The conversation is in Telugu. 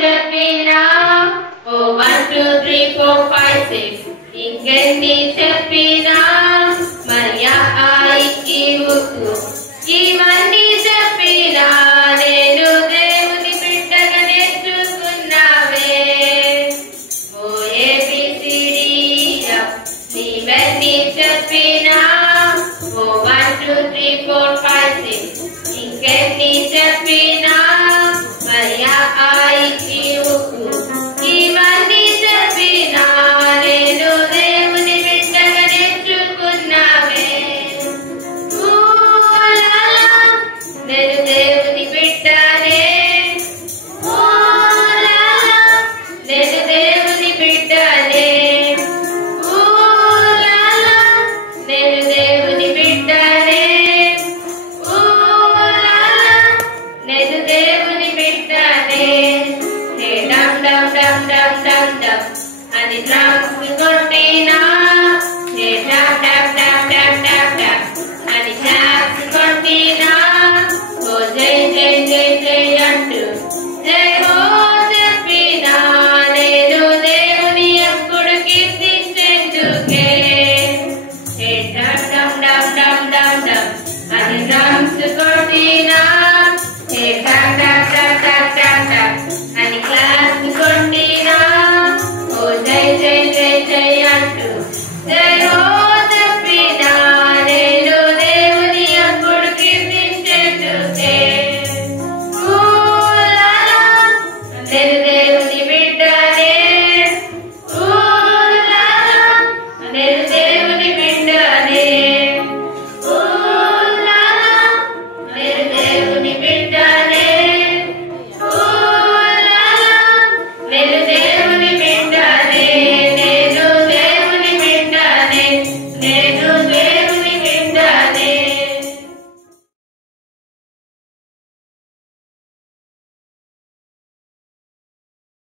చెప్పినా ఓ 1 2 3 4 5 6 ఇంకెన్ని చెప్పినా మరియా ఆయికి ఉక్కు ఇవన్నీ చెప్పినా నేను దేవుని బిడ్డగా నేర్చుకున్నావే ఓ ABCD నీవన్నీ చెప్పినా ఓ 1 2 3 4 5 6 ఇంకెన్ని చెప్పినా మరియా ఆయికి ఉక్కు ఇవన్నీ చెప్పినా నేను దేవుని బిడ్డగా నేర్చుకున్నావే నేను దేవుని బిడ్డనే నేను దేవుని బిడ్డనే నేను దేవుని బిడ్డనే నేను దేవుని బిడ్డనే డమ్ డమ్ డమ్ డమ్ డమ్ డమ్ అని డ్రమ్స్